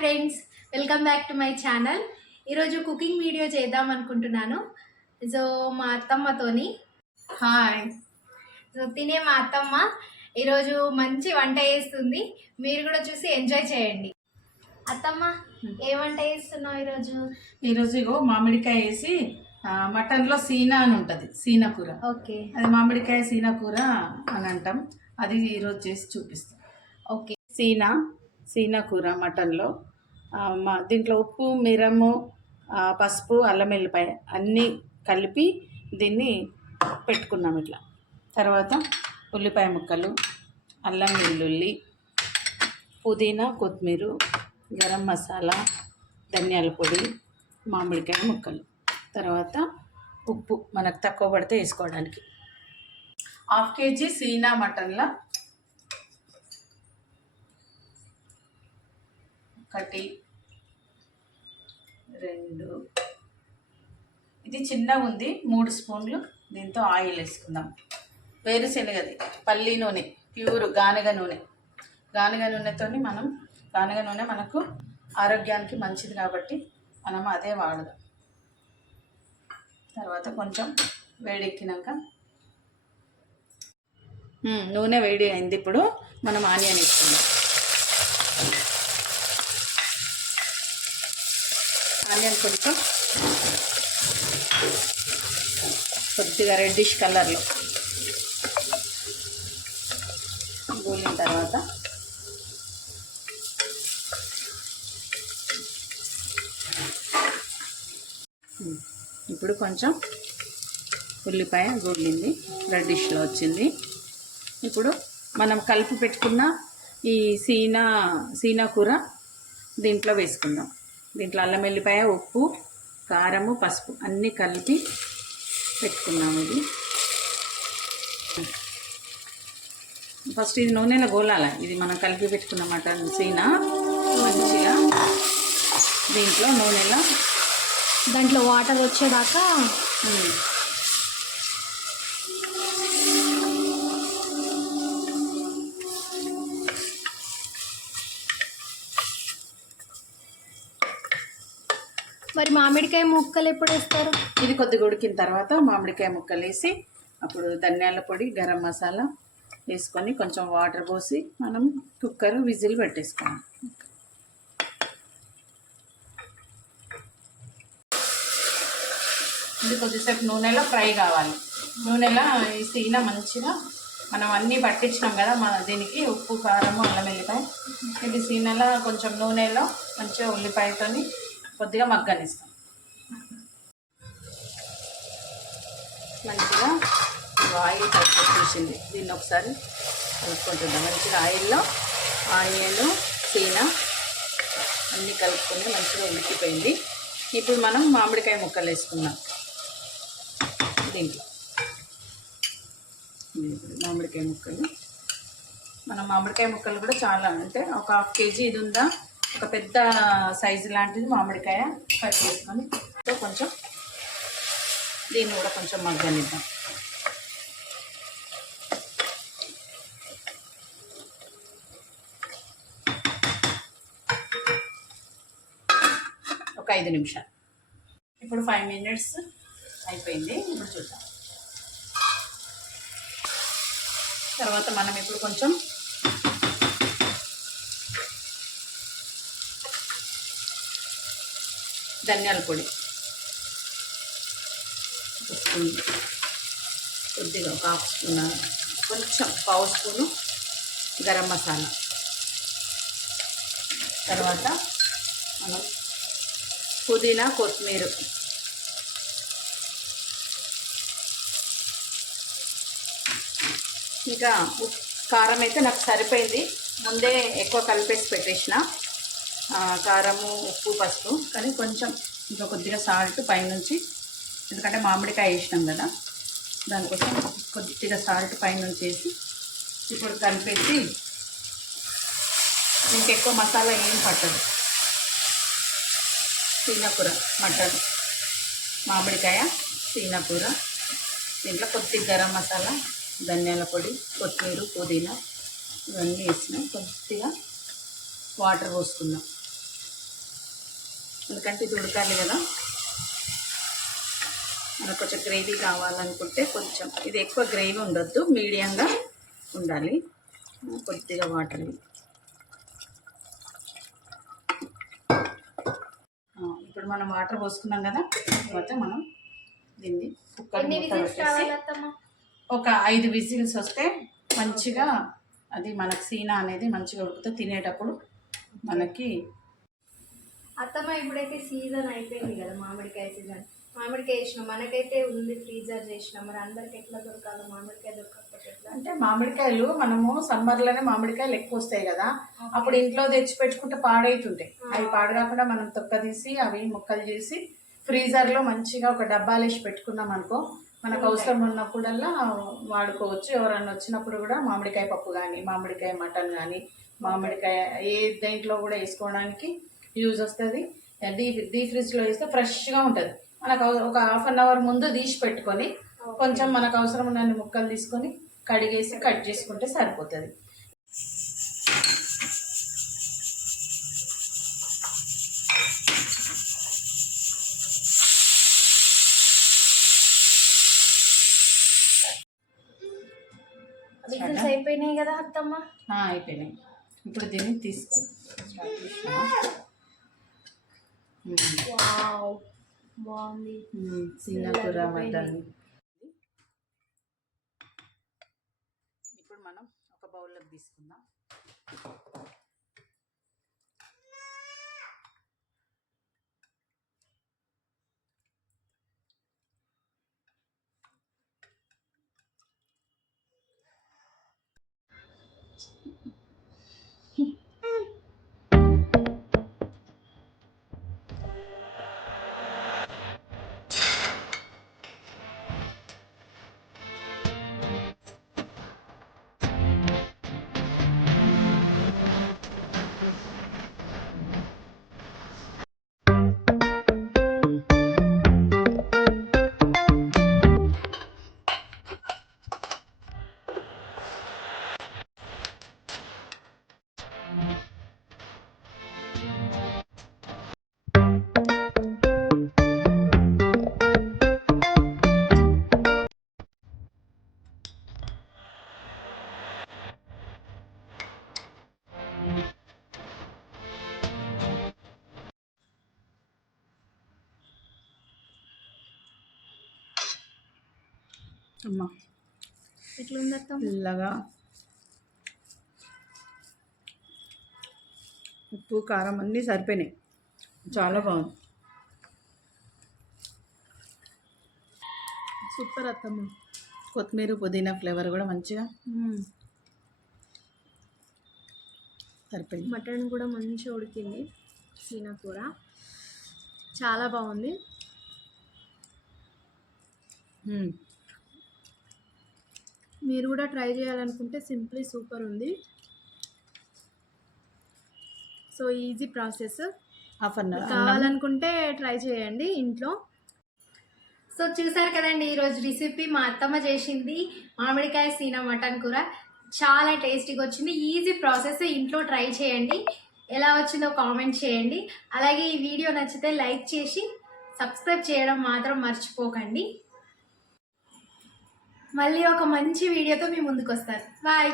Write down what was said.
Friends welcome back to my channel ఈరోజు cooking video చేద్దాం అనుకుంటున్నాను. సో మా అత్తమ్మతోని. హాయ్ సో తినే మా అత్తమ్మ ఈరోజు మంచి వంట చేస్తుంది. మీరు కూడా చూసి ఎంజాయ్ చేయండి. అత్తమ్మ ఏ వంట చేస్తున్నావు ఈరోజు? ఈరోజు ఇగో మామిడికాయ వేసి మటన్లో సీనా అని ఉంటుంది సీనా కూర. ఓకే. అది మామిడికాయ సీనా కూర అని అంటాం. అది ఈరోజు చేసి చూపిస్తాం. ఓకే. సీనా సీనా కూర మటన్లో. దీంట్లో ఉప్పు మిరము పసుపు అల్లం వెల్లిపాయ అన్నీ కలిపి దీన్ని పెట్టుకున్నాం ఇట్లా. తర్వాత ఉల్లిపాయ ముక్కలు అల్లం వెల్లుల్లి పుదీనా కొత్తిమీర గరం మసాలా ధనియాల పొడి మామిడికాయ ముక్కలు. తర్వాత ఉప్పు మనకు తక్కువ పడితే వేసుకోవడానికి. హాఫ్ కేజీ సీనా మటన్లో ఒకటి రెండు. ఇది చిన్నగా ఉంది. మూడు స్పూన్లు దీంతో ఆయిల్ వేసుకుందాం. వేరుశెనగది పల్లి నూనె ప్యూర్ గానగ నూనె. గానగ నూనెతో మనం గానుగ నూనె మనకు ఆరోగ్యానికి మంచిది కాబట్టి మనం అదే వాడదాం. తర్వాత కొంచెం వేడెక్కినాక నూనె వేడి అయింది ఇప్పుడు మనం ఆనియన్ వేసుకుందాం. ఆనియన్ కొంచెం కొద్దిగా రెడ్డిష్ కలర్లో గోలిన తర్వాత ఇప్పుడు కొంచెం ఉల్లిపాయ గోలింది రెడ్డిష్లో వచ్చింది. ఇప్పుడు మనం కలిపి పెట్టుకున్న ఈ సీనా సీనా కూర దీంట్లో వేసుకుందాం. దీంట్లో అల్లం వెల్లిపాయ ఉప్పు కారము పసుపు అన్నీ కలిపి పెట్టుకున్నాము ఇది. ఫస్ట్ ఇది నూనెలో గోలాల. ఇది మనం కలిపి పెట్టుకున్న మటన్ సీనా మంచిగా. దీంట్లో నూనెలో దాంట్లో వాటర్ వచ్చేదాకా మరి మామిడికాయ ముక్కలు ఎప్పుడు వేస్తారు? ఇది కొద్దిగా ఉడికిన తర్వాత మామిడికాయ ముక్కలు వేసి అప్పుడు ధనియాల పొడి గరం మసాలా వేసుకొని కొంచెం వాటర్ పోసి మనం కుక్కర్ విజిల్ పెట్టేసుకోవాలి. ఇది కొద్దిసేపు నూనెలో ఫ్రై కావాలి. నూనెలో ఈ సీన మంచిగా మనం అన్నీ పట్టించినాం కదా మన దీనికి ఉప్పు కారము అల్లం వెల్లిపాయ. ఇది సీనలో కొంచెం నూనెలో మంచిగా ఉల్లిపాయతోని కొద్దిగా మగ్గనిస్తాం. మంచిగా ఆయిల్ కలిపి చూసింది. దీన్ని ఒకసారి కలుపుకుంటుందాం. మంచిగా ఆయిల్లో ఆనియన్ సీన అన్నీ కలుపుకొని మంచిగా ఉడికిపోయింది. ఇప్పుడు మనం మామిడికాయ ముక్కలు వేసుకున్నాం దీంట్లో మామిడికాయ ముక్కలు. మన మామిడికాయ ముక్కలు కూడా చాలా అంటే ఒక హాఫ్ కేజీ ఇది ఉందా? ఒక పెద్ద సైజు లాంటిది మామిడికాయ కట్ చేసుకొని కొంచెం దీన్ని కూడా కొంచెం మగ్గనిద్దాం. ఒక ఐదు నిమిషాలు. ఇప్పుడు ఫైవ్ మినిట్స్ అయిపోయింది. ఇప్పుడు చూద్దాం. తర్వాత మనం ఇప్పుడు కొంచెం ధనియాల పొడి. స్పూన్. కొద్దిగా ఒక హాఫ్ స్పూన్. కొంచెం పావు స్పూను గరం మసాలా. తర్వాత మనం పుదీనా కొత్తిమీర. ఇంకా ఉప్- కారం అయితే నాకు సరిపోయింది. ముందే ఎక్కువ కలిపేసి పెట్టేసిన. కారము ఉప్పు పసుపు. కానీ కొంచెం ఇంకా కొద్దిగా సాల్ట్ పైనుంచి ఎందుకంటే మామిడికాయ వేసినాం కదా దానికోసం కొద్దిగా సాల్ట్ పైనుంచి వేసి ఇప్పుడు కలిపేసి ఇంకెక్కువ మసాలా ఏం పట్టదు. సీనకూర మటన్ మామిడికాయ సీనకూర దీంట్లో కొద్దిగా గరం మసాలా ధనియాల పొడి కొత్తిమీర పుదీనా ఇవన్నీ వేసినాం. కొద్దిగా వాటర్ పోసుకుందాం. ఎందుకంటే ఇది ఉడకాలి కదా. మనకు కొంచెం గ్రేవీ కావాలనుకుంటే కొంచెం ఇది ఎక్కువ గ్రేవీ ఉండొద్దు మీడియంగా ఉండాలి. కొద్దిగా వాటర్ ఇప్పుడు మనం వాటర్ పోసుకున్నాం కదా తర్వాత మనం దీన్ని కుక్కర్ ఒక ఐదు విజిల్స్ వస్తే మంచిగా అది మనకు సీనా అనేది మంచిగా ఉడుకుతుంది తినేటప్పుడు మనకి అత్తమ్మ ఇప్పుడైతే సీజన్ అయిపోయింది కదా మామిడికాయ సీజన్. మామిడికాయ వేసినాం. మనకైతే ఉంది ఫ్రీజర్ చేసినాం. మరి అందరికి ఎట్లా దొరకాలి మామిడికాయ దొరకకపోతే ఎట్లా? అంటే మామిడికాయలు మనము సమ్మర్లోనే మామిడికాయలు ఎక్కువ వస్తాయి కదా. అప్పుడు ఇంట్లో తెచ్చి పెట్టుకుంటే పాడైతుంటాయి అవి పాడు కాకుండా మనం తొక్క తీసి అవి ముక్కలు చేసి ఫ్రీజర్లో మంచిగా ఒక డబ్బాలు వేసి పెట్టుకున్నాం అనుకో మనకు అవసరం ఉన్నప్పుడల్లా వాడుకోవచ్చు. ఎవరన్నా వచ్చినప్పుడు కూడా మామిడికాయ పప్పు కానీ మామిడికాయ మటన్ కానీ మామిడికాయ ఏ దేంట్లో కూడా వేసుకోవడానికి యూజ్ వస్తుంది. డీ డీ ఫ్రిడ్జ్లో వేస్తే ఫ్రెష్గా ఉంటుంది. మనకు ఒక హాఫ్ అన్ అవర్ ముందు తీసి పెట్టుకొని కొంచెం మనకు అవసరం ఉన్న ముక్కలు తీసుకొని కడిగేసి కట్ చేసుకుంటే సరిపోతుంది. విజిల్స్ అయిపోయినాయి కదా అత్తమ్మ? అయిపోయినాయి. ఇప్పుడు దీన్ని తీసుకో. బాగుంది. సింగపూర మటన్ ఇప్పుడు మనం ఒక బౌల్లోకి తీసుకుందాం అమ్మా. అత్తమ్మ పుల్లగా ఉప్పు కారం అన్నీ సరిపోయినాయి. చాలా బాగుంది. సూపర్ అత్తమ్మ. కొత్తిమీర పుదీనా ఫ్లేవర్ కూడా మంచిగా సరిపోయింది. మటన్ కూడా మంచిగా ఉడికింది. సీనా కూర. చాలా బాగుంది. మీరు కూడా ట్రై చేయాలనుకుంటే సింప్లీ సూపర్ ఉంది. So easy process. Half an hour కావాలనుకుంటే ట్రై చేయండి ఇంట్లో. సో చూసారు కదండి ఈరోజు రెసిపీ మా అత్తమ్మ చేసింది మామిడికాయ సీనా మటన్ కూర. చాలా టేస్టీగా వచ్చింది. ఈజీ ప్రాసెస్ ఇంట్లో ట్రై చేయండి. ఎలా వచ్చిందో కామెంట్ చేయండి. అలాగే ఈ వీడియో నచ్చితే లైక్ చేసి సబ్స్క్రైబ్ చేయడం మాత్రం మర్చిపోకండి. మళ్ళీ ఒక మంచి వీడియోతో మీ ముందుకు వస్తారు బాయ్